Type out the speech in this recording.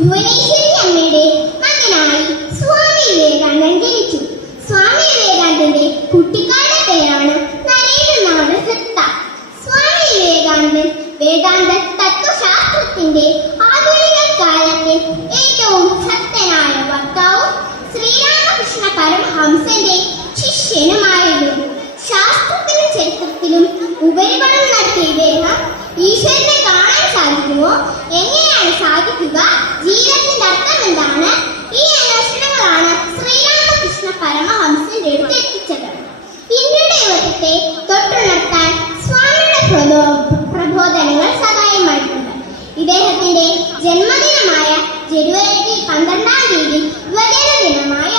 ഭുവനേശ്വരി മകനായി സ്വാമി വിവേകാനന്ദൻ ജനിച്ചു. സ്വാമി വിവേകാനന്ദന്റെ കുട്ടിക്കാല പേരാണ് നരേന്ദ്രനാഥ ദത്ത. സ്വാമി വിവേകാനന്ദൻ വേദാന്ത തത്വശാസ്ത്രത്തിന്റെ ആധുനിക കാലത്തെ ഏറ്റവും ശക്തനായ വക്താവും ശ്രീരാമകൃഷ്ണ പരമഹംസന്റെ ശിഷ്യനുമായിരുന്നു. ചരിത്രത്തിലും നടത്തിയ ഈശ്വരനെ കാണാൻ തൊട്ടുണർത്താൻ സ്വാമിയുടെ പ്രബോ- പ്രബോധനങ്ങൾ സഹായമായിട്ടുണ്ട്. ഇദ്ദേഹത്തിന്റെ ജന്മദിനമായ ജനുവരി പന്ത്രണ്ടാം തീയതി യുവജന ദിനമായി